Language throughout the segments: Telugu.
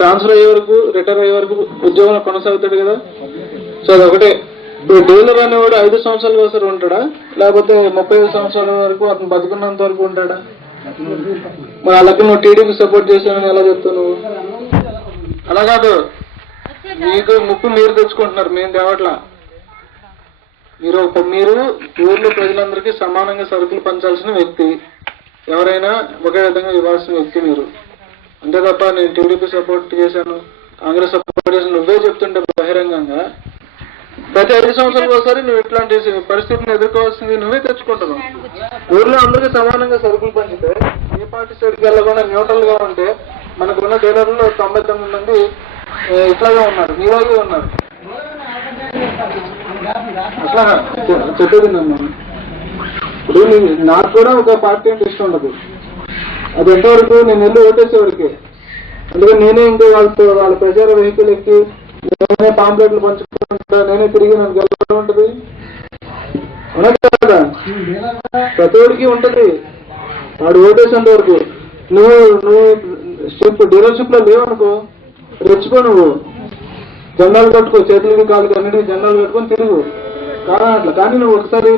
ట్రాన్స్ఫర్ అయ్యే వరకు, రిటైర్ అయ్యే వరకు ఉద్యోగంలో కొనసాగుతాడు కదా. సో అది ఒకటే. ఇప్పుడు డీలర్ అనేవాడు 5 సంవత్సరాలకు ఒకసారి ఉంటాడా, లేకపోతే 35 సంవత్సరాల వరకు అతను బతుకున్నంత వరకు ఉంటాడా? మరి అలాగే నువ్వు టీడీపీ సపోర్ట్ చేశానని ఎలా చెప్తావు నువ్వు? అలా కాదు, మీకు ముప్పు మీరు తెచ్చుకుంటున్నారు, మేము తేవట్లా. మీరు ఊర్లో ప్రజలందరికీ సమానంగా సరుకులు పంచాల్సిన వ్యక్తి, ఎవరైనా ఒకే విధంగా ఇవ్వాల్సిన వ్యక్తి మీరు. అంతే తప్ప నేను టీడీపీ సపోర్ట్ చేశాను, కాంగ్రెస్ సపోర్ట్ చేశాను నువ్వే చెప్తుంటే బహిరంగంగా ప్రతి 5 సంవత్సరాలకు ఒకసారి నువ్వు ఇట్లాంటి పరిస్థితిని ఎదుర్కోవాల్సింది నువ్వే తెచ్చుకుంటున్నావు. ఊర్లో అందరికీ సమానంగా సరుకులు పంచితే, ఏ పార్టీ సైడ్కి వెళ్ళకుండా న్యూట్రల్ గా ఉంటే మనకున్న డీలర్లో 99 మంది ఇట్లాగే ఉన్నారు, మీలాగే ఉన్నారు. అట్లా చెప్పేది నన్ను. ఇప్పుడు నాకు కూడా ఒక పార్టీ అంటే ఇష్టం ఉండదు. అది ఎంతవరకు నేను వెళ్ళి ఓటేసేవరకే. అందుకని నేనే ఇంకా వాళ్ళ ప్రచార వెహికల్ ఎక్కి నేనే పాంప్లెట్లు పంచుకుంటా, నేనే తిరిగి నాకు గెలవడం ఉంటుంది. అవునా కదా? ప్రతి ఒడికి ఉంటుంది. వాడు ఓటేసేంత వరకు నువ్వు డీలర్షిప్ లో లేవనుకో, రెచ్చుకో, నువ్వు జెండాలు కట్టుకో, చేతులకి కాళ్ళకి అన్నిటికీ జెండాలు కట్టుకొని తిరుగు కాదా అట్లా. కానీ నువ్వు ఒకసారి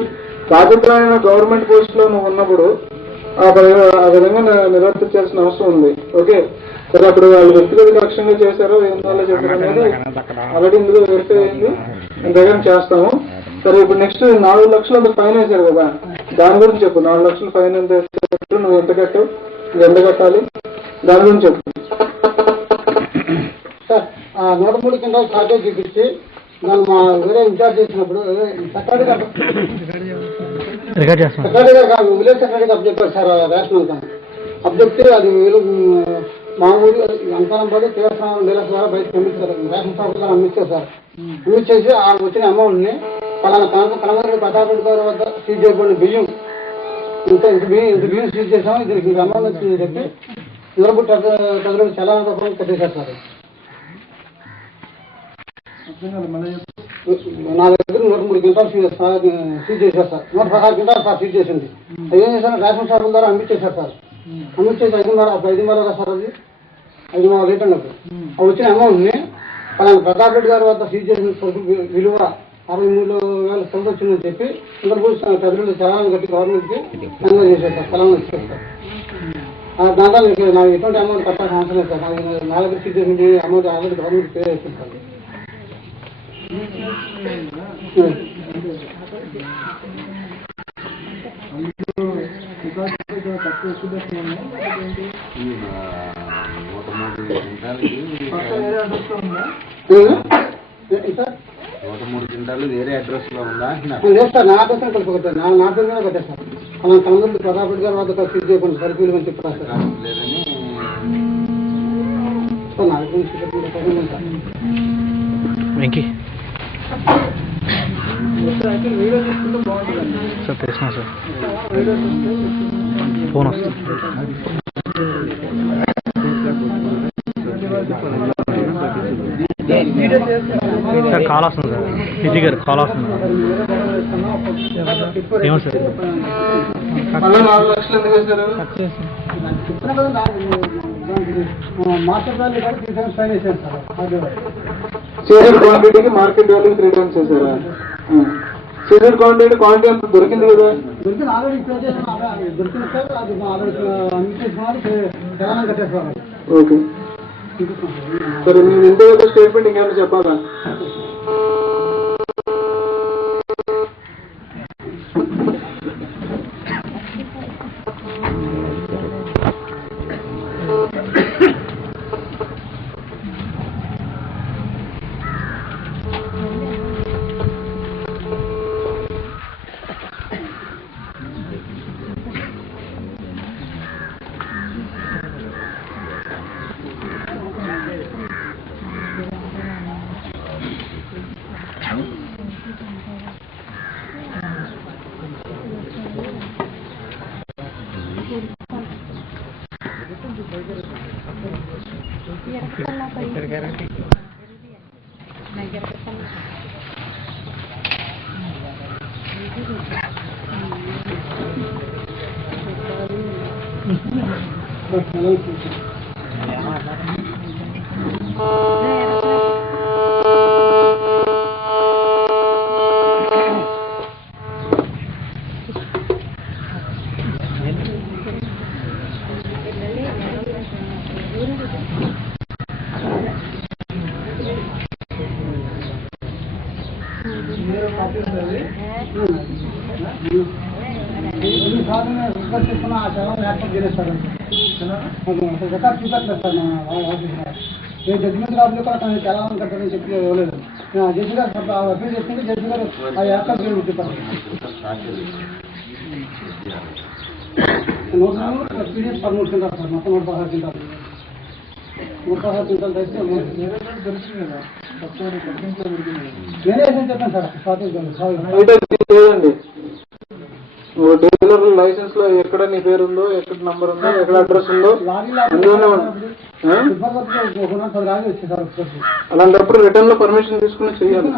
బాధ్యతమైన గవర్నమెంట్ పోస్ట్ లో నువ్వు ఉన్నప్పుడు ఆ విధంగా నిర్వర్తించాల్సిన అవసరం ఉంది. ఓకే సరే, అప్పుడు వాళ్ళు వ్యక్తిగత లక్ష్యంగా చేశారో ఏం వల్ల చేశారు అనేది ఆల్రెడీ ఇందులో వెరిఫై అయింది, దగ్గర చేస్తాము. సరే, ఇప్పుడు నెక్స్ట్ 4 లక్షలు ఫైన్ వేశారు కదా, దాని గురించి చెప్పు. 4 లక్షలు ఫైన్ ఎంత వేసారు, నువ్వు ఎంత కట్టావు, నువ్వు ఎంత కట్టాలి, దాని గురించి చెప్పు. సార్ 103 కింద షార్టేజ్ చూపించి నన్ను మా వేరే ఇన్ఛార్జ్ చేసినప్పుడు సెక్రటరీ గారు విలేజ్ సెక్రటరీ అప్ చెప్పారు సార్. రేషన్ అంతా అప్ చెప్తే అది మామూలు అంకనం పడి తీవ్రస్నానం డీలర్స్ ద్వారా బయటకు పంపించారు. రేషన్ షాప్ ద్వారా అమ్మిస్తారు సార్. అమ్మిచ్చేసి ఆ వచ్చిన అమౌంట్ని పలానా కనమూరి ప్రతాపరెడ్డి గారి వద్ద సీజ్ చేయబడిన బియ్యం ఇంత బియ్యం సీజ్ చేసాము, దీనికి అమౌంట్ చెప్పి నిలబుట్టి ప్రజలకు చాలా కట్టేశారు సార్. నా దగ్గర 103 క్వింటాలు సీజ్ చేశారు సార్. 116 క్వింటాలు సార్ సీజ్ చేసింది. ఏం చేశారు, రేషన్ షాపుల ద్వారా అమ్మిచ్చేశారు సార్. అమ్మిచ్చేసి 5,500 సార్, అది 5,000 రేట్ అన్నప్పుడు అవి వచ్చిన అమౌంట్ని పలానా ప్రతాప్ రెడ్డి గారి వద్ద సీజ్ చేసిన విలువ 63,000 సొంత వచ్చిందని చెప్పి ప్రజలు చలానం కట్టి గవర్నమెంట్కి సంగ్రహం చేశారు సార్. చలానం ఇచ్చారు సార్. దాంట్లో నాకు ఎటువంటి అమౌంట్ కట్టాల్సిన అవసరం లేదు సార్. నా దగ్గర సీజ్ చేసిన అమౌంట్ ఆల్రెడీ గవర్నమెంట్ పే చేస్తుంది సార్. వేరే అడ్రస్ లో ఉందా? లేదు సార్, నా అడ్రస్ కలిపి కట్టారు. నా పేరు మీద కట్టారు సార్. అలా తొందరలు ప్రతాపరెడ్డి గారి వద్ద సీజ్ చేయకుండా సరిపోయి అని చెప్పారు సార్. నా దగ్గర సార్ తెచ్చినా సార్, ఫోన్ వస్తుంది సార్, కాల్ వస్తుంది సార్, విజయ్ గారు కాల్ వస్తుంది. ఏమో సార్, 4 లక్షలు ఎందుకు వేశారు? మాస్టర్ ప్లాన్ కూడా 3 times ఫైన్ వేసాను సార్. సీజెడ్ క్వాంటిటీకి మార్కెట్ వాల్యూ 3 times వేసారా? సీజెడ్ క్వాంటిటీ అంత దొరికింది కదా? దొరికింది, ఆల్రెడీ పే చేసిన దొరికింది సార్. అది ఆల్రెడీ తెలంగాణ కట్టేస్తారు. ఓకే సరే, నేను ఇంత స్టేట్మెంట్ ఇంకేమైనా చెప్పాలా? Gracias. రికార్డ్ తీసుకున్న ఆ చలం ల్యాప్టాప్ చేస్తారు రికార్డ్ చూపెట్టలేదు సార్ ఆఫీస్లో ఏ జడ్జిమెంట్ కాపీ కూడా తను చలాన్ని కట్టాలని చెప్పి ఇవ్వలేదు జడ్జి గారు అప్పీల్ చేస్తుంటే జడ్జి గారు ఆ ల్యాప్టాప్ చెప్పారు పీడిఎఫ్ 13 క్వింటాలు సార్ మొత్తం 116 క్వింటాలు 116 క్వింటాలు తెస్తే నేనే చెప్పాను సార్ లేదండి డీలర్ లైసెన్స్ లో ఎక్కడ నీ పేరు ఉందో, ఎక్కడ నంబర్ ఉందో, ఎక్కడ అడ్రస్ ఉందో అందులోనే అలాంటప్పుడు రిటర్న్ లో పర్మిషన్ తీసుకుని చెయ్యాలి.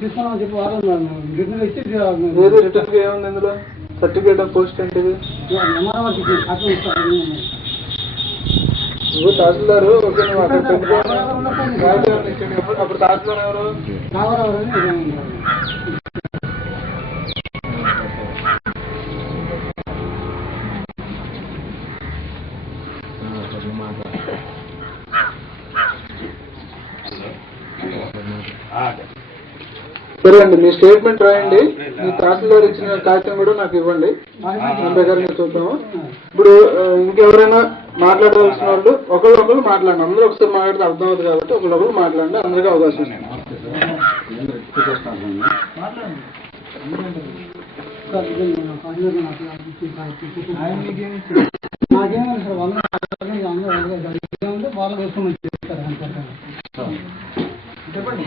తీసుకున్నామని చెప్పి వారు రిటర్న్ ఇచ్చి ఏది రిటర్న్ కి ఏముంది ఇందులో? సర్టిఫికేట్ ఆఫ్ పోస్ట్ అంటే నువ్వు తహసీల్దారు ఓకే, నువ్వు అక్కడ పెట్టుకోవాలి. అప్పుడు తహసీల్దార్ ఎవరు? సరే అండి, మీ స్టేట్మెంట్ రాయండి. మీ తహసీల్దార్ ఇచ్చిన కాగితం కూడా నాకు ఇవ్వండి, దాని ప్రకారంగా చూద్దాము. ఇప్పుడు ఇంకెవరైనా మాట్లాడవలసిన వాళ్ళు ఒకళ్ళు మాట్లాడండి. అందరూ ఒకసారి మాట్లాడితే అర్థం అవుతుంది కాబట్టి ఒకళ్ళు మాట్లాడండి, అందరికీ అవకాశం ఉంది. నాకేమో సార్ వాళ్ళు వేసుకోమని చెప్తారు. చెప్పండి.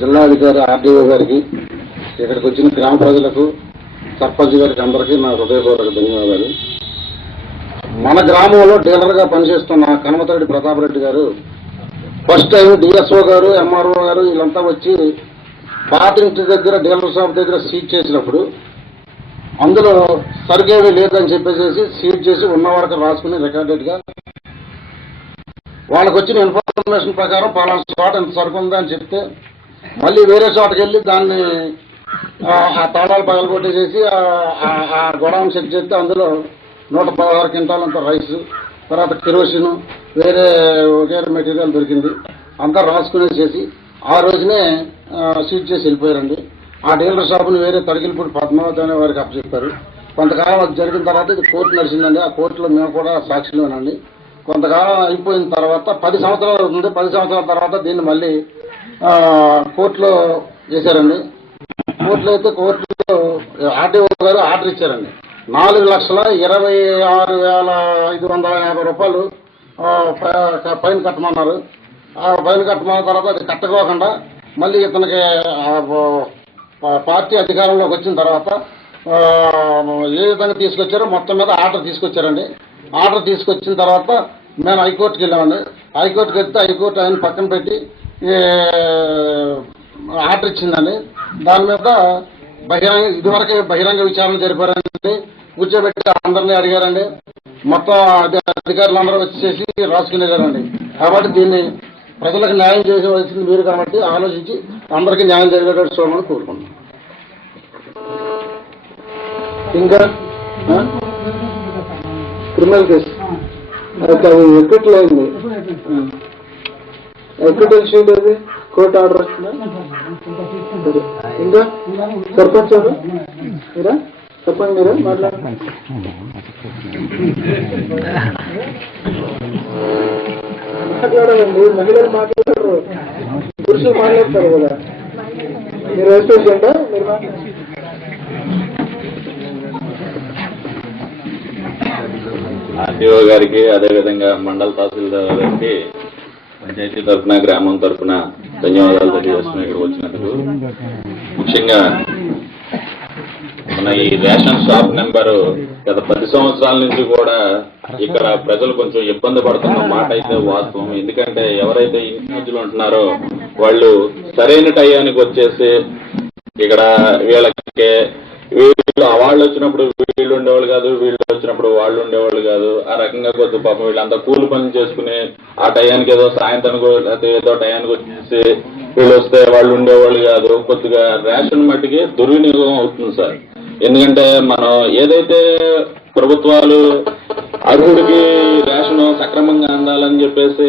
జిల్లాధికారి ఆర్డీఓ గారికి, ఇక్కడికి వచ్చిన గ్రామ ప్రజలకు, సర్పంచ్ గారికి అందరికీ నా హృదయపూర్వక ధన్యవాదాలు. మన గ్రామంలో డీలర్గా పనిచేస్తున్న కనమతరెడ్డి ప్రతాప్ రెడ్డి గారు ఫస్ట్ టైం డిఎస్ఓ గారు, ఎంఆర్ఓ గారు వీళ్ళంతా వచ్చి పాతింటి దగ్గర డీలర్ షాప్ దగ్గర సీజ్ చేసినప్పుడు అందులో సరిగేవి లేదని చెప్పేసి సీజ్ చేసి ఉన్న వరకు రాసుకుని రికార్డెడ్గా వాళ్ళకి వచ్చిన ఇన్ఫర్మేషన్ ప్రకారం పలానా చోట ఎంత సరుకు ఉందా అని చెప్తే మళ్ళీ వేరే చోటకి వెళ్ళి దాన్ని ఆ తాళాలు పగలగొట్టేసేసి ఆ గొడవను చెక్ చేస్తే అందులో 116 క్వింటాలంత రైస్, తర్వాత కిరోసిన్, వేరే మెటీరియల్ దొరికింది. అంతా రాసుకునేసేసి ఆ రోజునే సీజ్ చేసి వెళ్ళిపోయారండి. ఆ డీలర్ షాపుని వేరే తడికిలపూడి పద్మావతి అనే వారికి అప్పచెప్పారు. కొంతకాలం అది జరిగిన తర్వాత ఇది కోర్టు నడిచిందండి. ఆ కోర్టులో మేము కూడా సాక్షులేనండి. కొంతకాలం అయిపోయిన తర్వాత 10 సంవత్సరాలు అవుతుంది. 10 సంవత్సరాల తర్వాత దీన్ని మళ్ళీ కోర్టులో చేశారండి. కోర్టులో అయితే కోర్టులో ఆర్డీఓ గారు ఆర్డర్ ఇచ్చారండి. 4,26,550 రూపాయలు ఫైన్ కట్టమన్నారు. ఆ ఫైన్ కట్టమన్న తర్వాత అది కట్టుకోకుండా మళ్ళీ ఇతనికి పార్టీ అధికారంలోకి వచ్చిన తర్వాత ఏ విధంగా తీసుకొచ్చారో మొత్తం మీద ఆర్డర్ తీసుకొచ్చారండి. ఆర్డర్ తీసుకొచ్చిన తర్వాత మేము హైకోర్టుకి వెళ్ళామండి. హైకోర్టుకి వెళ్తే హైకోర్టు ఆయన పక్కన పెట్టి ఆర్డర్ ఇచ్చిందండి. దాని మీద ఇదివరకే బహిరంగ విచారణ జరిపారండి. కూర్చోబెట్టి అందరినీ అడిగారండి. మొత్తం అధికారులు అందరూ వచ్చేసి రాసుకునేదారండి. కాబట్టి దీన్ని ప్రజలకు న్యాయం చేసేవలసింది మీరు కాబట్టి ఆలోచించి అందరికీ న్యాయం జరిగేటట్టు చూడమని కోరుకుంటున్నాం. ఇంకా క్రిమినల్ కేసు అది ఎక్కట్లో అయింది. ఎక్కడ షీట్ అది కోర్టు ఆర్డర్ వస్తుందా? ఇంకా సర్పంచ్ మీరా? చెప్పండి, మీరే మాట్లాడండి. మాట్లాడాలండి, మహిళలు మాట్లాడరు, పురుషులు మాట్లాడతారు కదా. మీరు వేస్తుంటా మీరు ఆర్టీఓ గారికి, అదేవిధంగా మండల తహసీల్దార్ గారికి పంచాయతీ తరఫున, గ్రామం తరఫున ధన్యవాదాలు తెలియజేస్తున్నాం ఇక్కడ వచ్చినందుకు. ముఖ్యంగా మన ఈ రేషన్ షాప్ నెంబరు గత 10 సంవత్సరాల నుంచి కూడా ఇక్కడ ప్రజలు కొంచెం ఇబ్బంది పడుతున్న మాట అయితే వాస్తవం. ఎందుకంటే ఎవరైతే ఇంటి మధ్యలో ఉంటున్నారో వాళ్ళు సరైన టయానికి వచ్చేసి ఇక్కడ వీళ్ళకి వీళ్ళు వాళ్ళు వచ్చినప్పుడు వీళ్ళు ఉండేవాళ్ళు కాదు, వీళ్ళు వచ్చినప్పుడు వాళ్ళు ఉండేవాళ్ళు కాదు. ఆ రకంగా కొద్ది పాపం వీళ్ళంతా కూలి పనులు చేసుకుని ఆ టయానికి ఏదో సాయంత్రానికి లేకపోతే ఏదో టయానికి వచ్చేసి వీళ్ళు వస్తే వాళ్ళు ఉండేవాళ్ళు కాదు. కొద్దిగా రేషన్ మట్టికి దుర్వినియోగం అవుతుంది సార్. ఎందుకంటే మనం ఏదైతే ప్రభుత్వాలు అర్హుడికి రేషన్ సక్రమంగా అందాలని చెప్పేసి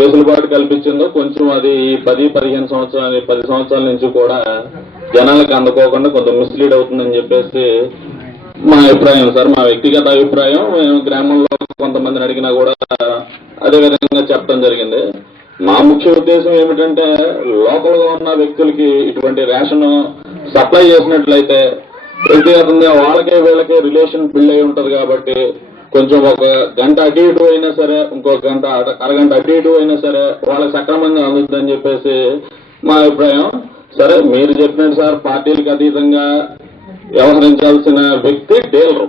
వెసులుబాటు కల్పించిందో కొంచెం అది 10-15 సంవత్సరాలు 10 సంవత్సరాల నుంచి కూడా జనాలకు అందుకోకుండా కొంచెం మిస్లీడ్ అవుతుందని చెప్పేసి మా అభిప్రాయం సార్, మా వ్యక్తిగత అభిప్రాయం. మేము గ్రామంలో కొంతమందిని అడిగినా కూడా అదే విధంగా చెప్పడం జరిగింది. మా ముఖ్య ఉద్దేశం ఏమిటంటే లోకల్ గా ఉన్న వ్యక్తులకి ఇటువంటి రేషన్ సప్లై చేసినట్లయితే వ్యక్తిగతంగా వాళ్ళకే వీళ్ళకే రిలేషన్ బిల్డ్ అయి ఉంటది కాబట్టి కొంచెం ఒక గంట అటు ఇటు అయినా సరే, ఇంకొక గంట అరగంట అటు ఇటు అయినా సరే వాళ్ళకి సక్రమంగా అందుతుందని చెప్పేసి మా అభిప్రాయం. సరే మీరు చెప్పినట్టు సార్, పార్టీలకు అతీతంగా వ్యవహరించాల్సిన వ్యక్తి డీలర్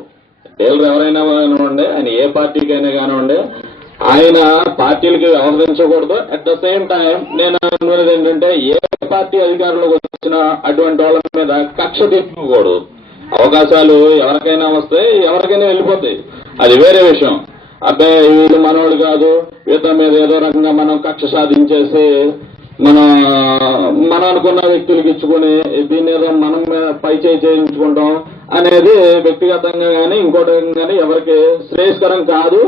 ఎవరైనా కానివ్వండి, ఆయన ఏ పార్టీకైనా కానివ్వండి, ఆయన పార్టీలకి వ్యవహరించకూడదు. అట్ ద సేమ్ టైం నేను అనుకునేది ఏంటంటే ఏ పార్టీ అధికారంలోకి వచ్చినా అటువంటి వాళ్ళ మీద కక్ష తీసుకోకూడదు. అవకాశాలు ఎవరికైనా వస్తాయి, ఎవరికైనా వెళ్ళిపోతాయి, అది వేరే విషయం. అబ్బాయి వీళ్ళు మనోళ్ళు కాదు, వీళ్ళ మీద ఏదో రకంగా మనం కక్ష సాధించేసి మనం అనుకున్న వ్యక్తులకు ఇచ్చుకుని దీన్ని ఏదో మనం పై చేయించుకుంటాం అనేది వ్యక్తిగతంగా కానీ ఇంకోటి కానీ ఎవరికి శ్రేయస్కరం కాదు.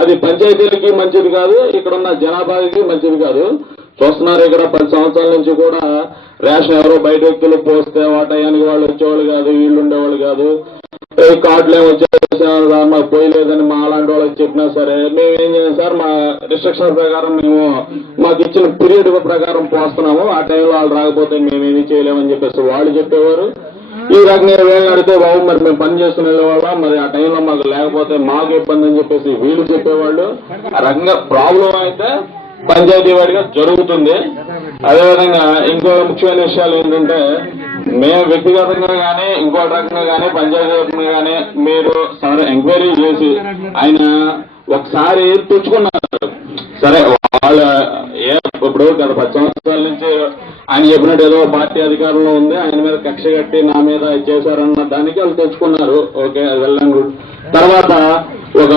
అది పంచాయతీలకి మంచిది కాదు, ఇక్కడ ఉన్న జనాభాకి మంచిది కాదు. చూస్తున్నారు ఇక్కడ 10 సంవత్సరాల నుంచి కూడా రేషన్ ఎవరో బయట వ్యక్తులు పోస్తే వాటయానికి వాళ్ళు వచ్చేవాళ్ళు కాదు, వీళ్ళు ఉండేవాళ్ళు కాదు. కార్డులు ఏమి వచ్చేసారు సార్, మాకు పోయలేదని మా అలాంటి వాళ్ళకి చెప్పినా సరే మేము ఏం చేయాలి సార్, మా రిస్ట్రిక్షన్ ప్రకారం మేము మాకు ఇచ్చిన పీరియడ్ ప్రకారం పోస్తున్నాము, ఆ టైంలో వాళ్ళు రాకపోతే మేమేమీ చేయలేమని చెప్పేసి వాళ్ళు చెప్పేవారు. ఈ రకంగా వీళ్ళు అడిగితే బాబు మరి మేము పని చేసుకుని వెళ్ళేవాళ్ళ, మరి ఆ టైంలో మాకు లేకపోతే మాకు ఇబ్బంది అని చెప్పేసి వీళ్ళు చెప్పేవాళ్ళు. ఆ రకంగా ప్రాబ్లం అయితే పంచాయతీ వాడిగా జరుగుతుంది. అదేవిధంగా ఇంకో ముఖ్యమైన విషయాలు ఏంటంటే మేము వ్యక్తిగతంగా కానీ ఇంకో రకంగా కానీ పంచాయతీ రకంగా కానీ మీరు సరే ఎంక్వైరీ చేసి ఆయన ఒకసారి తెచ్చుకున్నారు. సరే వాళ్ళ ఇప్పుడు గత 10 సంవత్సరాల నుంచి ఆయన చెప్పినట్టు ఏదో పార్టీ అధికారంలో ఉంది, ఆయన మీద కక్ష కట్టి నా మీద చేశారన్న దానికి వాళ్ళు తెచ్చుకున్నారు. ఓకే, అది వెళ్ళండి గుడ్. తర్వాత ఒక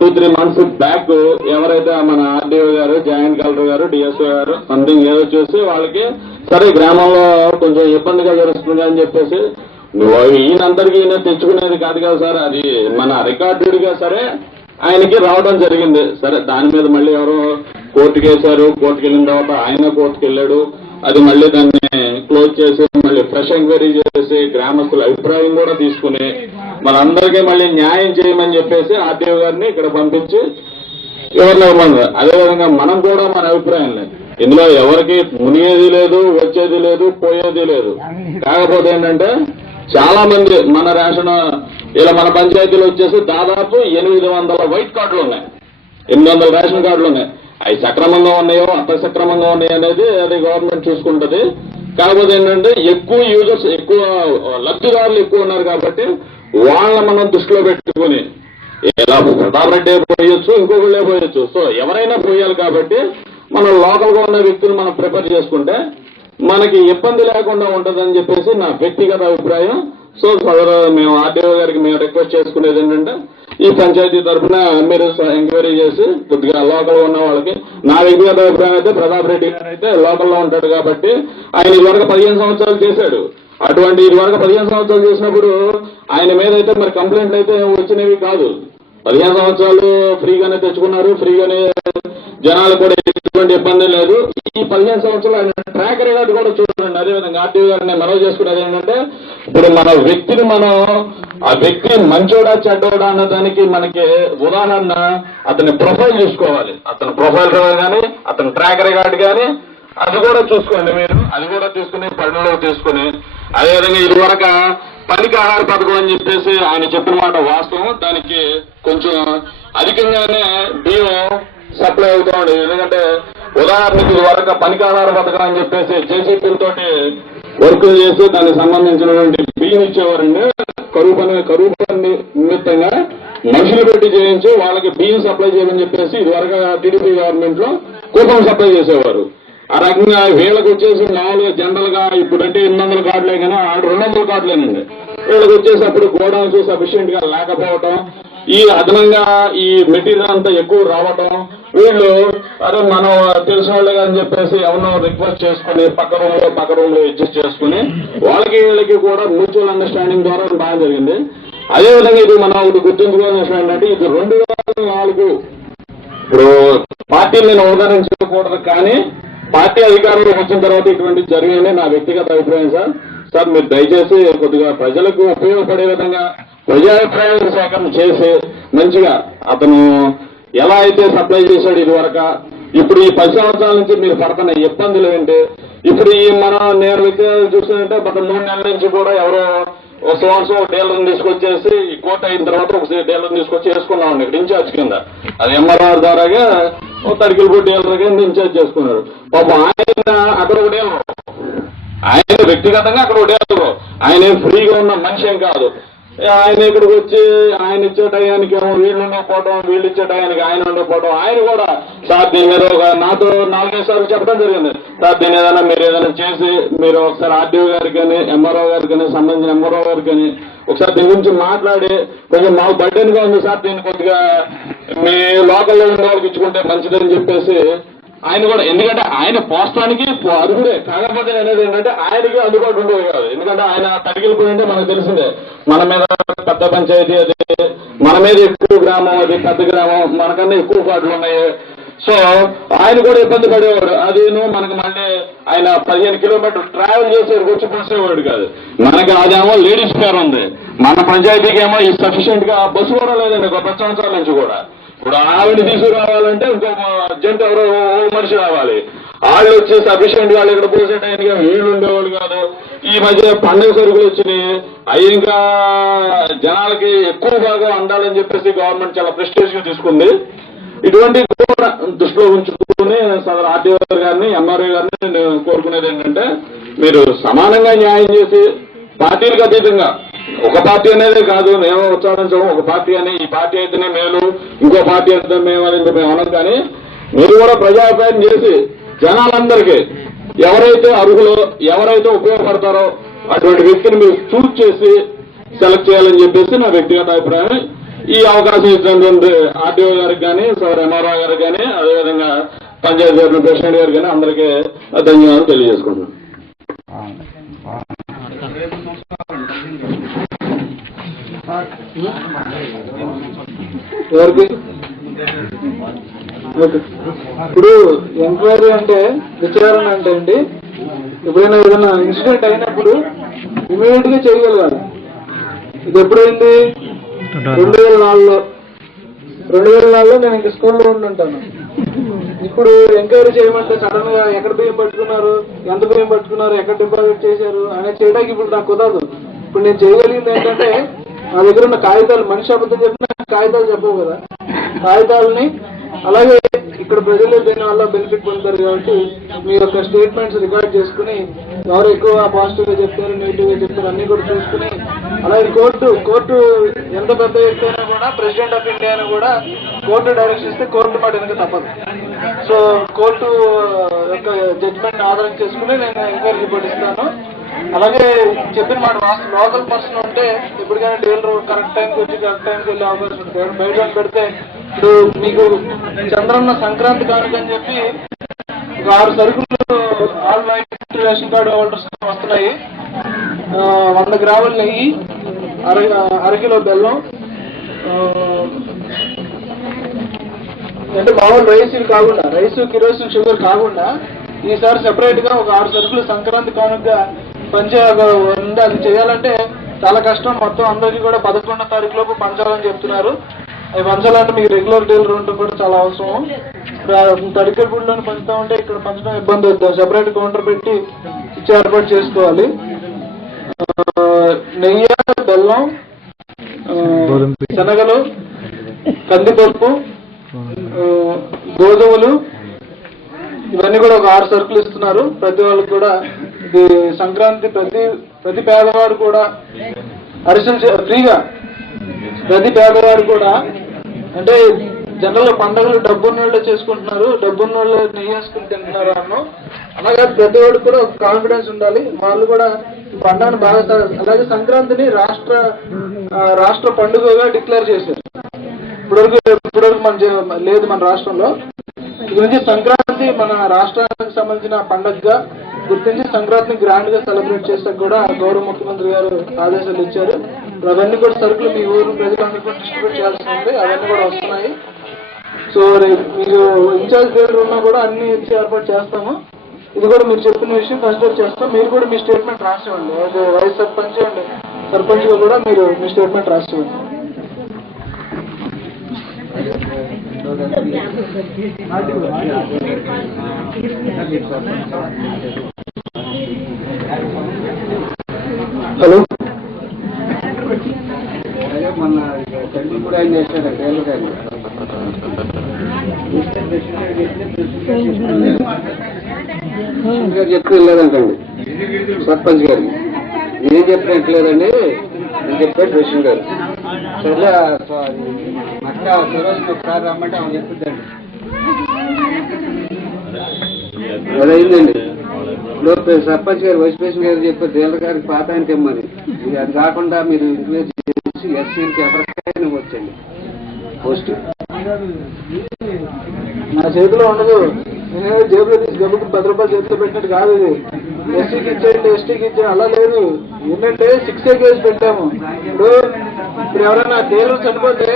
2-3 మంత్స్ బ్యాక్ ఎవరైతే మన ఆర్డీఓ గారు, జాయింట్ కలెక్టర్ గారు, డిఎస్ఓ గారు సంథింగ్ ఏదో చూసి వాళ్ళకి సరే గ్రామంలో కొంచెం ఇబ్బందిగా జరుగుతుంది అని చెప్పేసి ఈయనందరికీ ఈయన తెచ్చుకునేది కాదు కదా సార్, అది మన రికార్డుగా సరే ఆయనకి రావడం జరిగింది. సరే దాని మీద మళ్ళీ ఎవరో కోర్టుకు వేశారు, కోర్టుకు వెళ్ళిన తర్వాత ఆయన కోర్టుకు వెళ్ళాడు. అది మళ్ళీ దాన్ని క్లోజ్ చేసి మళ్ళీ ఫ్రెష్ ఎంక్వైరీ చేసి గ్రామస్తుల అభిప్రాయం కూడా తీసుకుని మనందరికీ మళ్ళీ న్యాయం చేయమని చెప్పేసి ఆర్టీఓ గారిని ఇక్కడ పంపించి ఎవరిని ఇవ్వమన్నారు. అదేవిధంగా మనం కూడా మన అభిప్రాయం లేదు, ఇందులో ఎవరికి మునిగేది లేదు, వచ్చేది లేదు, పోయేది లేదు. కాకపోతే ఏంటంటే చాలా మంది మన రేషన్ ఇలా మన పంచాయతీలో వచ్చేసి దాదాపు 800 వైట్ కార్డులు ఉన్నాయి, 800 రేషన్ కార్డులు ఉన్నాయి. అవి సక్రమంగా ఉన్నాయో అసక్రమంగా ఉన్నాయో అనేది అది గవర్నమెంట్ చూసుకుంటది. కాకపోతే ఏంటంటే ఎక్కువ యూజర్స్, ఎక్కువ లబ్ధిదారులు ఎక్కువ ఉన్నారు కాబట్టి వాళ్ళని మనం దృష్టిలో పెట్టుకుని ఇలా ప్రతాప్ రెడ్డి పోయొచ్చు, ఇంకొకళ్ళే పోయొచ్చు. సో ఎవరైనా పోయాలి కాబట్టి మనం లోకల్ గా ఉన్న వ్యక్తులు మనం ప్రిపేర్ చేసుకుంటే మనకి ఇబ్బంది లేకుండా ఉంటుందని చెప్పేసి నా వ్యక్తిగత అభిప్రాయం. సో మేము ఆర్డీఓ గారికి మేము రిక్వెస్ట్ చేసుకునేది ఏంటంటే ఈ పంచాయతీ తరఫున మీరు ఎంక్వైరీ చేసి కొద్దిగా లోకల్ ఉన్న వాళ్ళకి, నా వ్యక్తిగత అభిప్రాయం అయితే ప్రతాప్ రెడ్డి గారు అయితే లోకల్లో ఉంటాడు కాబట్టి ఆయన ఇదివరకు 15 సంవత్సరాలు చేశాడు. అటువంటి ఇదివరకు 15 సంవత్సరాలు చేసినప్పుడు ఆయన మీద అయితే మరి కంప్లైంట్లు అయితే వచ్చినవి కాదు. 15 సంవత్సరాలు ఫ్రీగానే తెచ్చుకున్నారు, ఫ్రీగానే జనాలు కూడా ఎటువంటి ఇబ్బంది లేదు. ఈ 15 సంవత్సరాలు ఆయన ట్రాక్ రికార్డు కూడా చూడండి. అదేవిధంగా ఆర్టీఓ గారిని మనవి చేసుకునేది ఏంటంటే ఇప్పుడు మన వ్యక్తిని మనం ఆ వ్యక్తి మంచోడా చెడ్డోడా అన్న దానికి మనకి ఉదాహరణ అతని ప్రొఫైల్ చూసుకోవాలి. అతని ప్రొఫైల్ కానీ అతని ట్రాక్ రికార్డు కానీ అది కూడా చూసుకోండి మీరు, అది కూడా తీసుకుని పరిణలో తీసుకుని. అదేవిధంగా ఇదివరకు పనికి ఆహార పథకం అని చెప్పేసి ఆయన చెప్పిన మాట వాస్తవం, దానికి కొంచెం అధికంగానే బియ్యం సప్లై అవుతా ఉండేది. ఎందుకంటే ఉదాహరణకి ఇదివరకు పనికి ఆహార పథకం అని చెప్పేసి జేసీపీలతోటి వర్కులు చేసి దానికి సంబంధించినటువంటి బియ్యం ఇచ్చేవారండి. కరువు పని నిమిత్తంగా మనుషులు పెట్టి చేయించి వాళ్ళకి బియ్యం సప్లై చేయమని చెప్పేసి ఇదివరకు టీడీపీ గవర్నమెంట్ లో కూపన్ సప్లై చేసేవారు. ఆ రకంగా వీళ్ళకి వచ్చేసి మామూలుగా జనరల్ గా ఇప్పుడంటే 800 కార్డులే కానీ 200 కార్డులేనండి. వీళ్ళకి వచ్చేసి అప్పుడు గోడౌన్స్ సఫిషియెంట్ గా లేకపోవటం, ఈ అదనంగా ఈ మెటీరియల్ అంతా ఎక్కువ రావటం, వీళ్ళు అరే మనం తెలిసిన వాళ్ళే అని చెప్పేసి ఎవరినో రిక్వెస్ట్ చేసుకుని పక్క రూమ్ లో అడ్జస్ట్ చేసుకుని వాళ్ళకి వీళ్ళకి కూడా మ్యూచువల్ అండర్స్టాండింగ్ ద్వారా బాగా జరిగింది. అదేవిధంగా ఇది మనం ఒకటి గుర్తుంచుకోవాల్సిన విషయం ఏంటంటే ఇది 2004 ఇప్పుడు పార్టీని నేను ఉదాహరించకూడదు కానీ పార్టీ అధికారంలోకి వచ్చిన తర్వాత ఇటువంటి జరిగిందని నా వ్యక్తిగత అభిప్రాయం సార్. సార్ మీరు దయచేసి కొద్దిగా ప్రజలకు ఉపయోగపడే విధంగా ప్రజాభిప్రాయ సేకరణ చేసి మంచిగా అతను ఎలా అయితే సప్లై చేశాడు ఇదివరకు, ఇప్పుడు ఈ 10 సంవత్సరాల నుంచి మీరు పడుతున్న ఇబ్బందులు ఏంటి, ఇప్పుడు ఈ నేను వ్యక్తిగత చూస్తుంటే గత 3 నెలల నుంచి కూడా ఎవరో ఒక సంవత్సరం డీలర్ని తీసుకొచ్చేసి ఈ కోర్టు అయిన తర్వాత ఒక డీలర్ని తీసుకొచ్చి వేసుకున్నామండి ఇక్కడ ఇన్ఛార్జ్ కింద. అది ఎంఆర్ఆర్ ద్వారాగా తడికిలపూడి డీలర్ కింద ఇన్ఛార్జ్ చేసుకున్నారు. పాపం ఆయన అక్కడ ఒక డీలర్, ఆయన వ్యక్తిగతంగా అక్కడ ఒక డీలర్, ఆయన ఫ్రీగా ఉన్న మనిషి ఏం కాదు. ఆయన ఇక్కడికి వచ్చి ఆయన ఇచ్చే టయానికి ఏమో వీళ్ళు ఉండకపోవడం, వీళ్ళు ఇచ్చే టయానికి ఆయన ఉండకపోవడం, ఆయన కూడా సార్ దీని మీద నాతో 4-5 సార్లు చెప్పడం జరిగింది. సార్ దీని ఏదైనా మీరు ఏదైనా చేసి మీరు ఒకసారి ఆర్డీఓ గారికి కానీ ఎంఆర్ఓ గారికి కానీ సంబంధించిన ఎంఆర్ఓ గారికి కానీ ఒకసారి దీని గురించి మాట్లాడి కొంచెం మాకు బర్డెన్గా ఉంది సార్, దీన్ని కొద్దిగా మీ లోకల్లో ఉన్న వాళ్ళకి ఇచ్చుకుంటే మంచిదని చెప్పేసి ఆయన కూడా, ఎందుకంటే ఆయన పోస్టానికి అర్హుడే, కాకపోతే అనేది ఏంటంటే ఆయనకి అందుబాటు ఉండేవి కాదు. ఎందుకంటే ఆయన తడిగిలిపోయి అంటే మనకు తెలిసిందే, మన మీద పెద్ద పంచాయతీ అది, మన మీద ఎక్కువ గ్రామం, అది పెద్ద గ్రామం, మనకన్నా ఎక్కువ కార్డులు ఉన్నాయి. సో ఆయన కూడా ఇబ్బంది పడేవాడు. అదేను మనకు మళ్ళీ ఆయన 15 కిలోమీటర్లు ట్రావెల్ చేసి వచ్చి పోసేవాడు కాదు. మనకి అదేమో లేడీస్ పేరు ఉంది, మన పంచాయతీకి ఏమో ఈ సఫిషియెంట్ గా బస్సు కూడా లేదండి ఒక 10 సంవత్సరాల నుంచి కూడా. ఇప్పుడు ఆవిడ తీసుకురావాలంటే ఇంకో అర్జెంట్ ఎవరో మనిషి రావాలి, వాళ్ళు వచ్చి సఫిషియెంట్ వాళ్ళు ఇక్కడ పోసేటానికి వీళ్ళు ఉండేవాళ్ళు కాదు. ఈ మధ్య పండుగ సరుకులు వచ్చినాయి, అవి ఇంకా జనాలకి ఎక్కువ బాగా అందాలని చెప్పేసి గవర్నమెంట్ చాలా ప్రెస్టేజ్ గా తీసుకుంది. ఇటువంటి కూడా దృష్టిలో ఉంచుకుని సదరు ఆర్టీఓ గారిని ఎంఆర్ఓ గారిని నేను కోరుకునేది ఏంటంటే మీరు సమానంగా న్యాయం చేసి పార్టీలకు అతీతంగా, ఒక పార్టీ అనేది కాదు మేము ఉచ్చారించడం, ఒక పార్టీ అని ఈ పార్టీ అయితేనే మేలు ఇంకో పార్టీ అయితే మేము అని మేము అనం, కానీ మీరు కూడా ప్రజాభిప్రాయం చేసి జనాలందరికీ ఎవరైతే అర్హులో ఎవరైతే ఉపయోగపడతారో అటువంటి వ్యక్తిని మీరు చూస్ చేసి సెలెక్ట్ చేయాలని చెప్పేసి నా వ్యక్తిగత అభిప్రాయం. ఈ అవకాశం ఇచ్చినటువంటి ఆర్టీఓ గారికి కానీ సార్ ఎంఆర్ఓ గారికి కానీ అదేవిధంగా పంచాయతీ గారి ప్రెసిడెంట్ గారికి కానీ అందరికీ ధన్యవాదాలు తెలియజేసుకుంటున్నాను. ఎవరికి ఇప్పుడు ఎంక్వైరీ అంటే విచారణ అంటే అండి, ఎప్పుడైనా ఏదైనా ఇన్సిడెంట్ అయినప్పుడు ఇమీడియట్ గా చేయగలగాలి. ఇది ఎప్పుడైంది 2004లో నేను ఇంక స్కూల్లో ఉండుంటాను. ఇప్పుడు ఎంక్వైరీ చేయమంటే సడన్ గా ఎక్కడ బియ్యం పట్టుకున్నారు, ఎంత బియ్యం పట్టుకున్నారు, ఎక్కడ డిపాజిట్ చేశారు అనేది చేయడానికి ఇప్పుడు నాకు కుదరదు. ఇప్పుడు నేను చేయగలిగింది ఏంటంటే నా దగ్గర ఉన్న కాగితాలు, మనిషి అబద్ధం చెప్పిన కాగితాలు చెప్పవు కదా, కాగితాలని అలాగే ఇక్కడ ప్రజలు దీనివల్ల బెనిఫిట్ పొందుతారు కాబట్టి మీ యొక్క స్టేట్మెంట్స్ రికార్డ్ చేసుకుని ఎవరు ఎక్కువ పాజిటివ్ గా చెప్తారు నెగిటివ్ గా చెప్తారు అన్ని కూడా చూసుకుని, అలాగే కోర్టు ఎంత పెద్ద ఎత్తైనా కూడా ప్రెసిడెంట్ ఆఫ్ ఇండియా అని కూడా కోర్టు డైరెక్షన్ ఇస్తే కోర్టు మాట వెనక తప్పదు. సో కోర్టు యొక్క జడ్జిమెంట్ ఆధారం చేసుకుని నేను ఎంక్వైరీ రిపోర్ట్ ఇస్తాను. అలాగే చెప్పిన మాట లోకల్ పర్సన్ ఉంటే ఎప్పటికైనా డీలర్ కరెక్ట్ టైంకి వచ్చి కరెక్ట్ టైంకి వెళ్ళే అవకాశం ఉంటుంది. బయట పెడితే ఇప్పుడు మీకు చంద్రన్న సంక్రాంతి కానుకని చెప్పి 6 సరుకులు all white ration card holders వస్తున్నాయి. 100 గ్రాముల నెయ్యి, అరకిలో బెల్లం, అంటే మామూలు రైస్ కాకుండా, రైస్ కిరోసిన్ షుగర్ కాకుండా ఈసారి సెపరేట్ గా ఒక 6 సరుకులు సంక్రాంతి కానుకగా ఉంది. అది చేయాలంటే చాలా కష్టం. మొత్తం అందరికీ కూడా 11వ తారీఖు లోపు పంచాలని చెప్తున్నారు. అవి పంచాలంటే మీకు రెగ్యులర్ డీలర్ ఉండటం కూడా చాలా అవసరం. తడికల్పూడిలోని పంచుతా ఉంటే ఇక్కడ పంచడం ఇబ్బంది అవుతుంది, సెపరేట్ కౌంటర్ పెట్టి ఇచ్చి ఏర్పాటు చేసుకోవాలి. నెయ్యి, బెల్లం, శనగలు, కందిపప్పు, గోధుమలు, ఇవన్నీ కూడా ఒక 6 సరుకులు ఇస్తున్నారు. ప్రతి వాళ్ళకి కూడా ఇది సంక్రాంతి ప్రతి పేదవాడు కూడా అరిసెలు ఫ్రీగా, ప్రతి పేదవాడు కూడా, అంటే జనరల్ పండుగలు డబ్బున్న వాళ్ళే చేసుకుంటున్నారు, డబ్బున్న వాళ్ళు నెయ్యి వేసుకుని తింటున్నారు అన్నం. అలాగే ప్రతి ఒక్కరికి కూడా ఒక కాన్ఫిడెన్స్ ఉండాలి. వాళ్ళు కూడా పండుగను బాగా అలాగే సంక్రాంతిని రాష్ట్ర పండుగగా డిక్లేర్ చేశారు. ఇప్పటివరకు మన లేదు మన రాష్ట్రంలో. ఇది సంక్రాంతి మన రాష్ట్రానికి సంబంధించిన పండుగగా గుర్తించి సంక్రాంతిని గ్రాండ్ గా సెలబ్రేట్ చేస్తే కూడా గౌరవ ముఖ్యమంత్రి గారు ఆదేశాలు ఇచ్చారు. అవన్నీ కూడా సరుకులు మీ ఊరు ప్రజలందరూ కూడా డిస్ట్రిబ్యూట్ చేయాల్సి ఉంది. అవన్నీ కూడా వస్తున్నాయి. సో మీరు ఇన్ఛార్జ్ లీడర్ ఉన్నా కూడా అన్ని ఇచ్చి ఏర్పాటు చేస్తాము. ఇది కూడా మీరు చెప్పిన విషయం కన్సిడర్ చేస్తాం. మీరు కూడా మీ స్టేట్మెంట్ రాసివ్వండి. వైస్ సర్పంచ్ అండ్ సర్పంచ్ గా కూడా మీరు మీ స్టేట్మెంట్ రాసివ్వండి. హలో, మన తల్లి కూడా ఆయన చేశాడు చెప్తే లేదంటండి సర్పంచ్ గారికి. నేనేం చెప్పినట్లేదండి, నేను చెప్పాడు కృష్ణ గారు. సరే అక్క సురేష్ ఒకసారి రమ్మంటే ఆమె చెప్తుందండి. అది అయిందండి. ఇప్పుడు సర్పంచ్ గారు వైస్ ప్రెసిడెంట్ గారు చెప్పారు డీలర్ గారికి పాత ఆయన తెమ్మని. అది కాకుండా మీరు ఇంక్లూడ్ చేసి ఎస్సీకి ఎవరికైనా వచ్చండి పోస్ట్. నా చేతిలో ఉండదు. నేను జేబులో తీసి గబ్బుకి 10 రూపాయలు చేతిలో పెట్టినట్టు కాదు. ఇది ఎస్సీకి ఇచ్చేయండి, ఎస్టీకి ఇచ్చేయండి అలా లేదు. ఏంటంటే 6A కేసు పెట్టాము. ఇప్పుడు ఎవరైనా డీలర్ చనిపోతే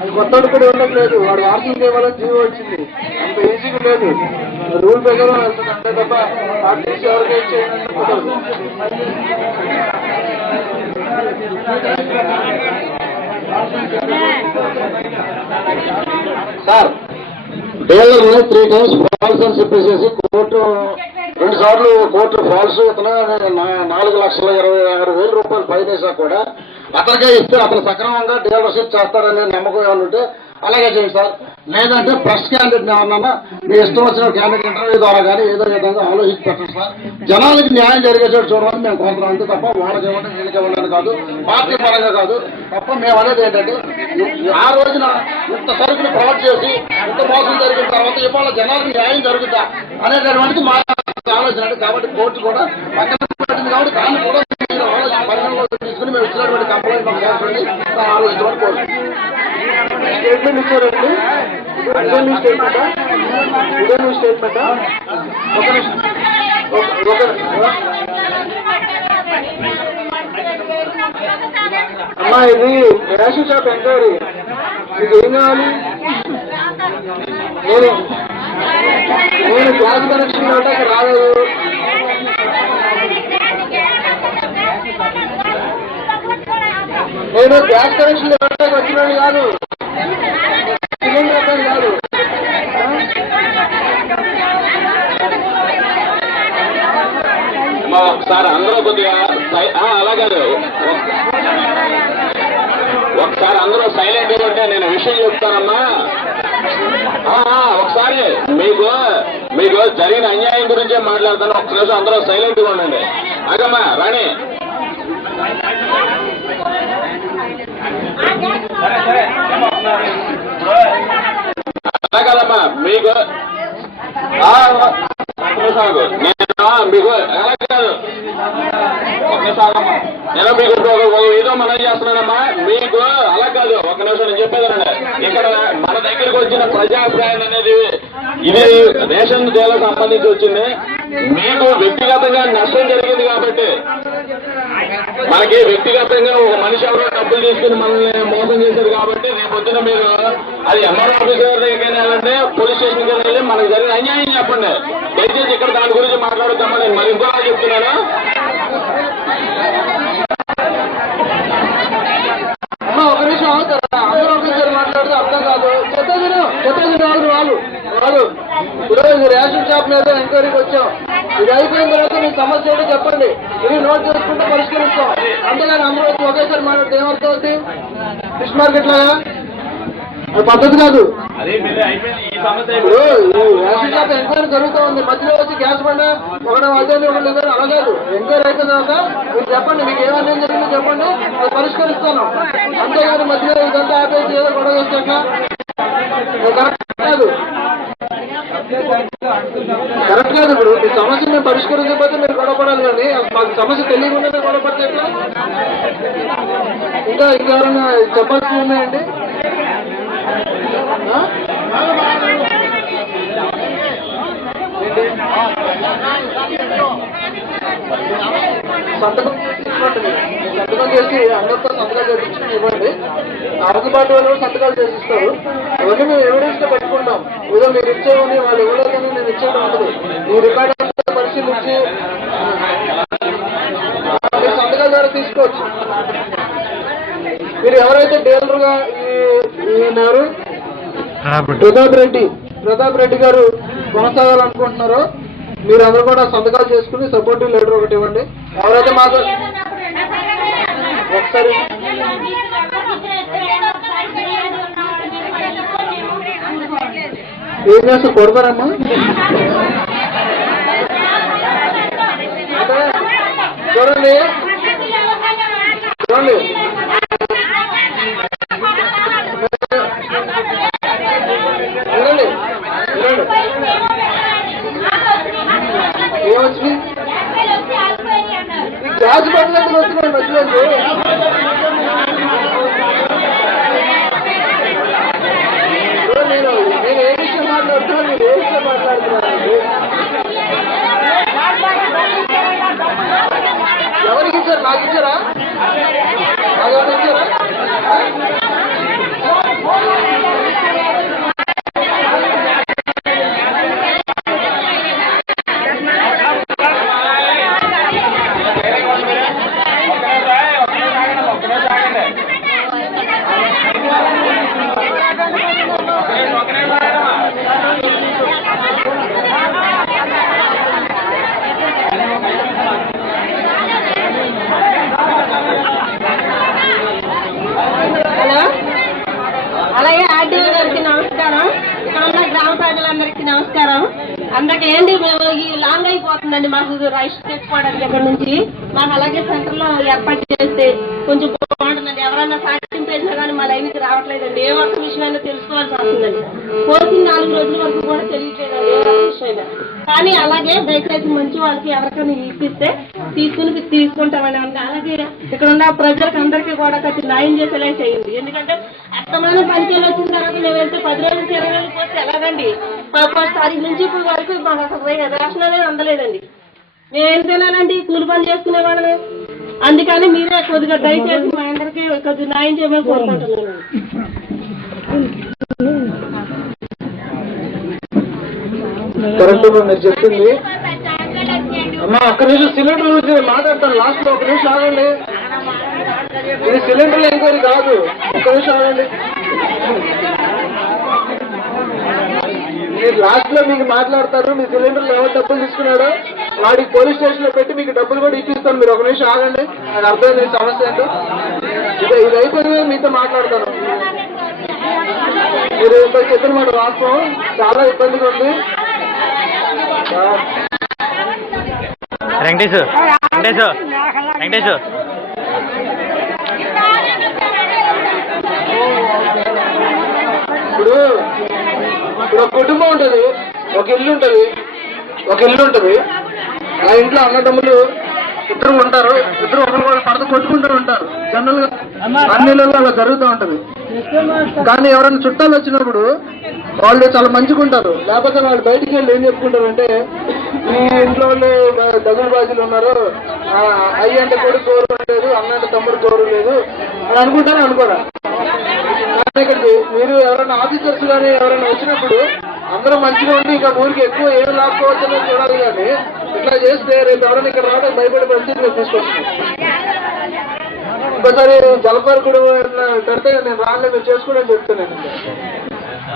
అది కొత్తడు కూడా ఉండట్లేదు. వాడు వార్షింగ్ ఇవ్వాలని జీవో వచ్చింది. అంత ఈజీగా లేదు. రూల్ ప్రకారం వెళ్తుంది అంతే తప్ప ఆర్టీసీ ఎవరికి ఇచ్చేయండి కుదరదు. సార్, డీలర్ని 3 times ఫాల్స్ అని చెప్పేసి కోర్టు 2 సార్లు కోర్టు ఫాల్స్ ఇతను 4,26,26,000 రూపాయలు ఫైన్ వేసా కూడా అతనికే ఇస్తే అతను సక్రమంగా డీలర్షిప్ చేస్తారనే నమ్మకం ఏమనుంటే అలాగే చేయండి సార్. లేదంటే ఫ్రెష్ క్యాండిడేట్ ఏమన్నా మీ ఇష్టం వచ్చిన క్యాండిడేట్ ఇంటర్వ్యూ ద్వారా కానీ ఏదో విధంగా ఆలోచించి పెట్టండి సార్. జనాలకి న్యాయం జరిగేటట్టు చూడమని మేము కోరుతున్నాం. అంతే తప్ప వాళ్ళకి ఇవ్వండి వీళ్ళకి ఇవ్వండి కాదు, పార్టీ పరంగా కాదు. తప్ప మేము అనేది ఏంటంటే ఆ రోజున ఇంత సరుకులు ప్రొవైడ్ చేసి ఇంత మోసం జరిగిన తర్వాత ఇవాళ జనాలకు న్యాయం జరుగుతా అనేటటువంటిది మా ఆలోచన. కాబట్టి కోర్టు కూడా పక్కన పెట్టింది. కాబట్టి దాన్ని కూడా పరిగణలో తీసుకుని మేము ఇచ్చినటువంటి కంప్లైంట్ మాకు చేస్తుంది ఆలోచించమని కోరుతున్నాం. స్టేట్మెంట్ ఇచ్చారండి. ఇదే మీ స్టేట్మెంటా? ఒక నిమిషం. అమ్మా, ఇది రేషన్ షాప్ ఎంక్వైరీ. మీకు ఏం కావాలి? నేను గ్యాస్ కనెక్షన్ ఇవ్వడానికి రాలేదు. నేను గ్యాస్ కనెక్షన్ ఇవ్వడానికి వచ్చినాను కాదు, సిలిండర్ ఇవ్వడానికి కాదు. ఒకసారి అందరూ కొద్దిగా అలాగే ఒకసారి అందరూ సైలెంట్ ఇవ్వండి. నేను విషయం చెప్తానమ్మా. ఒకసారి మీకు జరిగిన అన్యాయం గురించే మాట్లాడతాను. ఒక్క నిమిషం అందరూ సైలెంట్ గా ఉండండి. అగమ్మా రాణి, అలా కదమ్మా మీకు మీకు ఎలా కాదు. నేను మీకు ఏదో మనం చేస్తున్నానమ్మా. మీకు అలా కాదు. ఒక నిమిషం నేను చెప్పేదానండి. ఇక్కడ మన దగ్గరికి వచ్చిన ప్రజాభిప్రాయం అనేది ఇది రేషన్ డీలర్కి సంబంధించి వచ్చింది. మీకు వ్యక్తిగతంగా నష్టం జరిగింది కాబట్టి, మనకి వ్యక్తిగతంగా ఒక మనిషి ఎవరో డబ్బులు తీసుకుని మనల్ని మోసం చేశారు కాబట్టి రేపు వచ్చిన మీరు అది ఎంఆర్ఓ ఆఫీసర్ దగ్గరైనా వెళ్ళండి, పోలీస్ స్టేషన్కి వెళ్ళి మనకు జరిగిన అన్యాయం చెప్పండి. దయచేసి ఇక్కడ దాని గురించి మాట్లాడుతామా. నేను మరి ఇంకోలా చెప్తున్నాను. ఒక నిమిషం అవుతారా? అందరూ ఒకేసారి మాట్లాడితే అర్థం కాదు. చెప్పేది వాళ్ళు ఈరోజు రేషన్ షాప్ మీద ఎంక్వైరీకి వచ్చాం. ఇది అయిపోయిన తర్వాత మీ సమస్య ఏంటో చెప్పండి. ఇది నోట్ చేసుకుంటే పరిష్కరిస్తాం. అంతేగాని అందరూ వచ్చి ఒకేసారి మాట్లాడితే ఏమర్థం అవుతుంది? ఫిష్ మార్కెట్ లాగా అది పద్ధతి కాదు. రేషన్ షాప్ ఎంక్వైరీ జరుగుతూ ఉంది. మధ్యలో వచ్చి గ్యాస్ బండ ఒకటి అదే ఒకటి అలా కాదు. ఎంక్వైరీ అయిపోయిన తర్వాత మీరు చెప్పండి, మీకు ఏమన్నా జరిగిందో చెప్పండి, అది పరిష్కరిస్తాను. అంతేగాని మధ్యలో ఇదంతా ఆపేసి ఏదో గొడవ చేస్తాక కరెక్ట్ కాదు. కరెక్ట్ కాదు. ఇప్పుడు మీ సమస్యని పరిష్కరించకపోతే మీరు గొడవపడాలి, కానీ మాకు సమస్య తెలియకుండానే గొడవపడితే ఎట్లా? ఇంకా ఇంకెవరైనా చెప్పాల్సి ఉన్నాయండి? సంతకం చేసి అందరితో సంతకాలు చేయించి ఇవ్వండి. అవతల పార్టీ వాళ్ళు కూడా సంతకాలు చేసిస్తారు. అవన్నీ మేము ఎవిడెన్స్ లో పెట్టుకుంటాం. ఏదో మీరు ఇచ్చేవని వాళ్ళు ఇవ్వలేదని నేను ఇచ్చేయడం ఉండదు. ఈ రికార్డ్ అంతా పరిశీలించి మీరు సంతకాల ద్వారా తీసుకోవచ్చు. మీరు ఎవరైతే డీలర్గా ఈయన ప్రతాప్ రెడ్డి గారు కొనసాగాలనుకుంటున్నారో మీరు అందరూ కూడా సంతకాలు చేసుకుని సపోర్టివ్ లెటర్ ఒకటి ఇవ్వండి. ఎవరైతే మాకు ఒకసారి ఏం చేస్తారు, కొడతారమ్మా? చూడండి చూడండి, వినండి వినండి, ఏమొచ్చింది? ఈ గ్యాస్ బండ్లు ఎందుకు వస్తున్నాయి మధ్యలో? నేను ఏ విషయం మాట్లాడుతున్నా, మీరు ఏ విషయం మాట్లాడుతున్నానండి? ఎవరికి ఇచ్చారు? నాకు ఇచ్చారా? నాకు ఎవరు ఇచ్చారా? అలాగే ఆర్డీఓ గారికి నమస్కారం. ఇక్కడ ఉన్న గ్రామ ప్రజలందరికీ నమస్కారం. అందరికి ఏంటి, మేము ఈ లాంగ్ అయిపోతుందండి మాకు రైస్ తెచ్చుకోవడానికి. ఇక్కడ నుంచి మాకు అలాగే సెంటర్లో ఏర్పాటు చేస్తే కొంచెం బాగుంటుందండి. ఎవరైనా సాక్ష్యం చేసినా కానీ మా లైన్కి రావట్లేదండి. ఏ ఒక్క విషయమైనా తెలుసుకోవాల్సి వస్తుందండి. పోసిన 4 రోజుల వరకు కూడా తెలియట్లేదండి ఏ ఒక్క విషయమైనా. కానీ అలాగే దయచేసి మంచి వాళ్ళకి ఎవరికైనా ఇప్పిస్తే తీసుకుంటామని అంటే, అలాగే ఇక్కడ ఉన్న ప్రజలకు అందరికీ కూడా కొంచెం న్యాయం చేసేలా చేయండి. ఎందుకంటే అర్థమైన పనిచేలు వచ్చిన తర్వాత మేము వెళ్తే 10 రోజులకి 20 రోజులకి పోతే ఎలాగండి? 1 తారీఖు నుంచి ఇప్పుడు వరకు మాకు అసలు రేషన్ అనేది అందలేదండి. మేమేం తినాలండి? కూలి పని చేసుకునే వాళ్ళమే. అందుకని మీరే కొద్దిగా దయచేసి మా అందరికీ కొద్దిగా న్యాయం చేయమని కోరుకుంటున్నాను. కరెక్ట్ మీరు చెప్తుంది అమ్మా. ఒక్క నిమిషం సిలిండర్ గురించి మాట్లాడతాను. లాస్ట్ లో 1 నిమిషం ఆగండి. ఇది సిలిండర్ల ఎంక్వైరీ కాదు. 1 నిమిషం ఆగండి. మీరు లాస్ట్ లో మీకు మాట్లాడతారు. మీ సిలిండర్లు ఎవరు డబ్బులు తీసుకున్నాడో వాడికి పోలీస్ స్టేషన్ లో పెట్టి మీకు డబ్బులు కూడా ఇప్పిస్తాను. మీరు 1 నిమిషం ఆగండి. నాకు అర్థమైంది ఈ సమస్య ఏంటో. ఇది అయిపోయింది, మీతో మాట్లాడతాను. మీరు ఇప్పుడు చెప్పిన మాట వాస్తవం. చాలా ఇబ్బందిగా ఉంది. వెంకటేష్ ఇప్పుడు ఒక కుటుంబం ఉంటుంది, ఒక ఇల్లు ఉంటుంది. ఆ ఇంట్లో అన్నదమ్ములు ఇద్దరు ఉంటారు. ఇద్దరు ఒకరు పడత కొట్టుకుంటూ ఉంటారు. జనరల్ గా అన్ని ఇళ్లలో అలా జరుగుతూ ఉంటది. కానీ ఎవరైనా చుట్టాలు వచ్చినప్పుడు వాళ్ళు చాలా మంచిగా ఉంటారు. లేకపోతే వాళ్ళు బయటికి వెళ్ళి ఏం చెప్పుకుంటారంటే, ఈ ఇంట్లో వాళ్ళు దగులు బాజీలు ఉన్నారు, అయ్యి అంటే కొడుకు గౌరవం లేదు, అన్న అంటే తమ్ముడు గౌరవం లేదు అని అనుకోరా? కానీ ఇక్కడికి మీరు ఎవరైనా ఆఫీసర్స్ కానీ ఎవరైనా వచ్చినప్పుడు అందరూ మంచిగా ఉండి ఇంకా ఊరికి ఎక్కువ ఏం లాక్కోవచ్చని చూడాలి. కానీ ఇట్లా చేస్తే రేపు ఎవరైనా ఇక్కడ రావడానికి భయపడే పరిస్థితి తీసుకొచ్చింది. ఇంకోసారి జలపరకుడు పెడితే నేను రాలే, మీరు చేసుకోవడం చెప్తాను.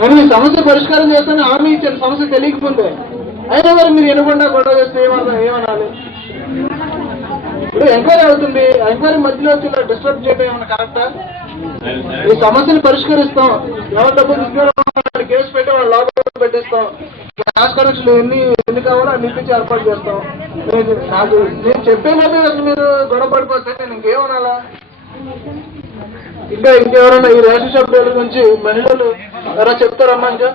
మరి మీ సమస్య పరిష్కారం చేస్తాను హామీ ఇచ్చాను, సమస్య తెలియకపోతే. అయినా మరి మీరు ఎనకుండా గొడవ చేస్తే ఏమనాలి? ఇప్పుడు ఎంక్వైరీ అవుతుంది. ఎంక్వైరీ మధ్యలో వచ్చి డిస్టర్బ్ చేయడం ఏమన్నా కరెక్టా? ఈ సమస్యను పరిష్కరిస్తాం. ఎవరు డబ్బులు తీసుకున్నారో కేసు పెట్టి వాళ్ళు లోపల పెట్టిస్తాం. గ్యాస్ కనెక్షన్లు ఎన్ని కావాలో అన్ని ఇప్పించి ఏర్పాటు చేస్తాం. నేను చెప్పేలేదు అసలు మీరు గొడవ పడిపోతే నేను ఇంకేమనాలా? ఇంకెవరైనా ఈ రేషన్ షాప్ డీలర్ గురించి మహిళలు ఎవరైనా చెప్తారమ్మా? ఇంకా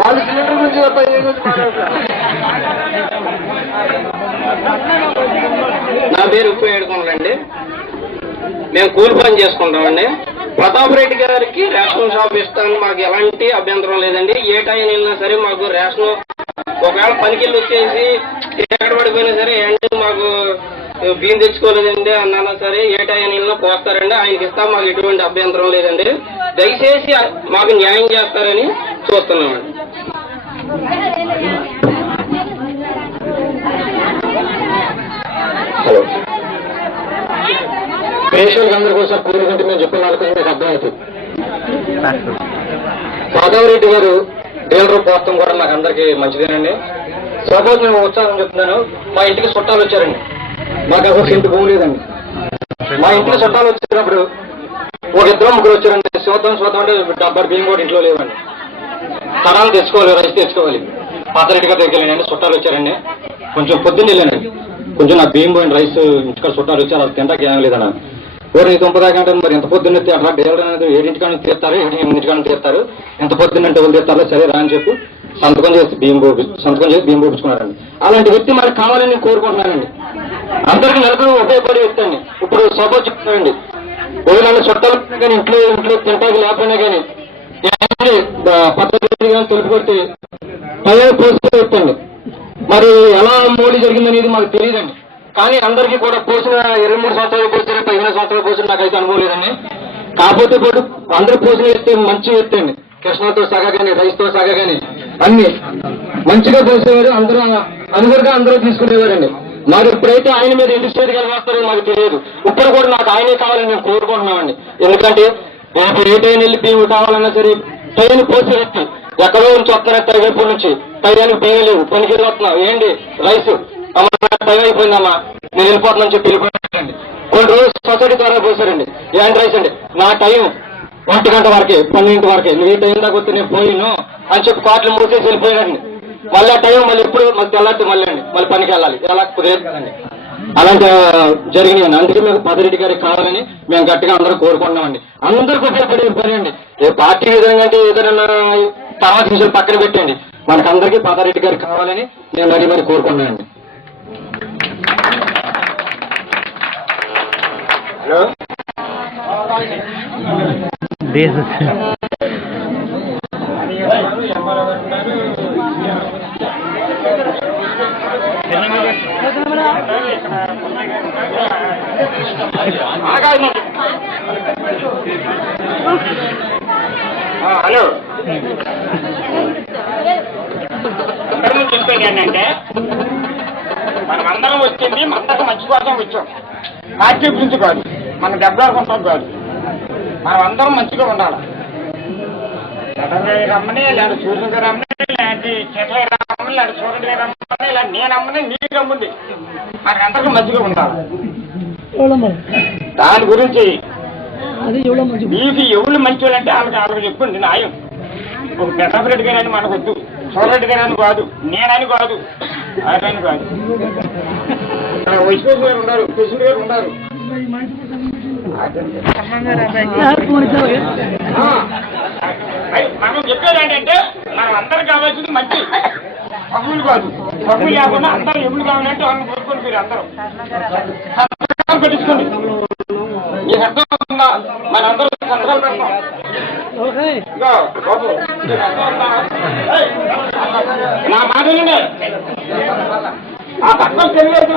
వాళ్ళు సిలిండర్ గురించి తప్ప ఏ గురించి మాట్లాడతారు. నా పేరు ఉప్పు ఏడుకోండి. మేము కూలి పని చేసుకుంటామండి. ప్రతాప్ రెడ్డి గారికి రేషన్ షాప్ ఇస్తాను, మాకు ఎలాంటి అభ్యంతరం లేదండి. ఏ టైం వెళ్ళినా సరే మాకు రేషన్, ఒకవేళ పనికిళ్ళు వచ్చేసి ఎక్కడ పడిపోయినా సరే ఏంటి మాకు బియ్యం తెచ్చుకోలేదండి అన్నా సరే ఏ టైం వెళ్ళినా పోస్తారండి. ఆయనకి ఇస్తాం, మాకు ఎటువంటి అభ్యంతరం లేదండి. దయచేసి మాకు న్యాయం చేస్తారని చూస్తున్నామండి. హలో, పేషెంట్ అందరి కోసం కూరుకుంటే మేము చెప్పిన వాళ్ళకి మీకు అర్థమవుతుంది. మాధవరెడ్డి గారు డీలర్ పోస్తం కూడా నాకు అందరికీ మంచిదేనండి. సపోజ్ నేను ఉత్సాహం చెప్తున్నాను, మా ఇంటికి చుట్టాలు వచ్చారండి. మాకు అసలు ఇంటి భూమి లేదండి. మా ఇంటికి చుట్టాలు వచ్చినప్పుడు ఒక ఇద్దరు ముగ్గురు వచ్చారండి. చూద్దాం అంటే డబ్బర్ బియ్యం కూడా ఇంట్లో లేవండి. తరాలు తెచ్చుకోవాలి, రైస్ తెచ్చుకోవాలి. పాతరెడ్డి గారి దగ్గర వెళ్ళండి, చుట్టాలు వచ్చారండి. కొంచెం పొద్దున్న వెళ్ళానండి, కొంచెం నా బియ్యం పోయిన రైస్ ఇంటికాడ చుట్టాలు వచ్చారు, అది తింటాకి ఏం లేదన్నా. ఎవరు నీ తొంపదాకా అంటే మరి ఎంత పొద్దున్న అట్లా డేవర్ అనేది 7 తీస్తారు, 8 తీస్తారు. ఎంత పొద్దున్న అంటే వాళ్ళు తీస్తారో సరే రా అని చెప్పి సంతకం చేసి బియ్యం పోపించుకున్నారండి. అలాంటి వ్యక్తి మనకు కావాలని నేను కోరుకుంటున్నానండి. అందరికీ నలుగురు ఉపయోగపడే వ్యక్తి అండి. ఇప్పుడు సపోజ్ చెప్తానండి, నన్ను చుట్టాలు కానీ ఇంట్లో తింటాకి లేకపోయినా కానీ పద్ధతి కానీ తొలుపు కొట్టి పైన పోస్తూ వ్యక్తండి. మరి ఎలా మోడీ జరిగిందనేది మాకు తెలియదండి. కానీ అందరికీ కూడా పోసిన 23 సంవత్సరాలు పోసిన 15 సంవత్సరాలు పోసిన నాకైతే అనుభవం లేదండి. కాకపోతే ఇప్పుడు అందరూ పోసిన ఎత్తే మంచి ఎత్తండి. కృష్ణతో సగా కానీ రైస్తో సగా కానీ అన్ని మంచిగా పోసేవారు. అందరూ అనుగురుగా అందరూ తీసుకునేవారండి. నాకు ఇప్పుడైతే ఆయన మీద ఎందుకు స్టేట్ కలిగేస్తారో మాకు తెలియదు. ఇప్పుడు కూడా నాకు ఆయనే కావాలని మేము కోరుకుంటున్నామండి. ఎందుకంటే రేపు ఏ టైం వెళ్ళి బియ్యం కావాలన్నా సరే టైం పోసే వ్యక్తి ఎక్కడో నుంచి వస్తున్నారు. టైం నుంచి టైంకి బియ్యం లేవు, పనికి వస్తున్నావు ఏంటి రైస్ టైం అయిపోయిందమ్మా నేను వెళ్ళిపోతున్నాను చెప్పి వెళ్ళిపోయారండి. కొన్ని రోజులు సొసైటీ ద్వారా పోసారండి. ఏంటి రైస్ అండి నా టైం 1 గంట వరకే, 12 వరకే, నువ్వు ఈ టైం దాకా వస్తే నేను పోయిను అని చెప్పి కోట్లు మూసేసి వెళ్ళిపోయారండి. మళ్ళీ ఆ టైం మళ్ళీ ఎప్పుడు మళ్ళీ తెల్లారితే మళ్ళీ అండి మళ్ళీ పనికి వెళ్ళాలి. ఎలా కుదిరేది కదండి. అలాంటి జరిగినాయండి. అందుకే మీకు పదిరెడ్డి గారికి కావాలని మేము గట్టిగా అందరూ కోరుకుంటున్నామండి. అందరికీ ఉపయోగపడే పని అండి. ఏ పార్టీ విధంగా అంటే ఏదైనా తర్వాత విషయాలు పక్కన పెట్టండి, మనకు అందరికీ పదారెడ్డి గారికి కావాలని నేను మరి కోరుకున్నానండి. హలో, హలో, ఇక్కడ నుంచి చెప్పేది ఏంటంటే మనం అందరం వచ్చింది మందకు మంచి కోసం వచ్చాం. పార్టీ గురించి కాదు, మన దెబ్బలాడుకుంటాం కాదు. మనం అందరం మంచిగా ఉండాలి. రమ్మని ఇలాంటి సూర్యుడు గారు రమ్మని, ఇలాంటి చెట్ల రమ్మని, ఇలాంటి సూర్యుడు గారు రమ్మని, ఇలా నేను అమ్మని మీరు రమ్మంది. మనకందరికీ మంచిగా ఉండాలి. దాని గురించి మీకు ఎవరు మంచి వాళ్ళంటే వాళ్ళకి చెప్పండి న్యాయం. ఒక ప్రతాపరెడ్డి గారు అని మనకు వద్దు, సూర్యరెడ్డి గారు అని కాదు, నేనని కాదు, ఆయన కాదు. ఇక్కడ వైశ్వేశ్వర గారు ఉన్నారు, కృష్ణుడు గారు ఉన్నారు. మనం చెప్పేది ఏంటంటే మనం అందరు కావాల్సింది మంచి పగులు కాదు. పగులు లేకుండా అందరూ ఎప్పుడు కావాలంటే వాళ్ళని కోరుకొని మీరు అందరూ పెట్టించుకోండి. మీకు అర్థం ఉందా? మన అందరూ సంతకాలు పెడతాం. బాబు నా మాటలండి ఆ పక్కన తెలియదు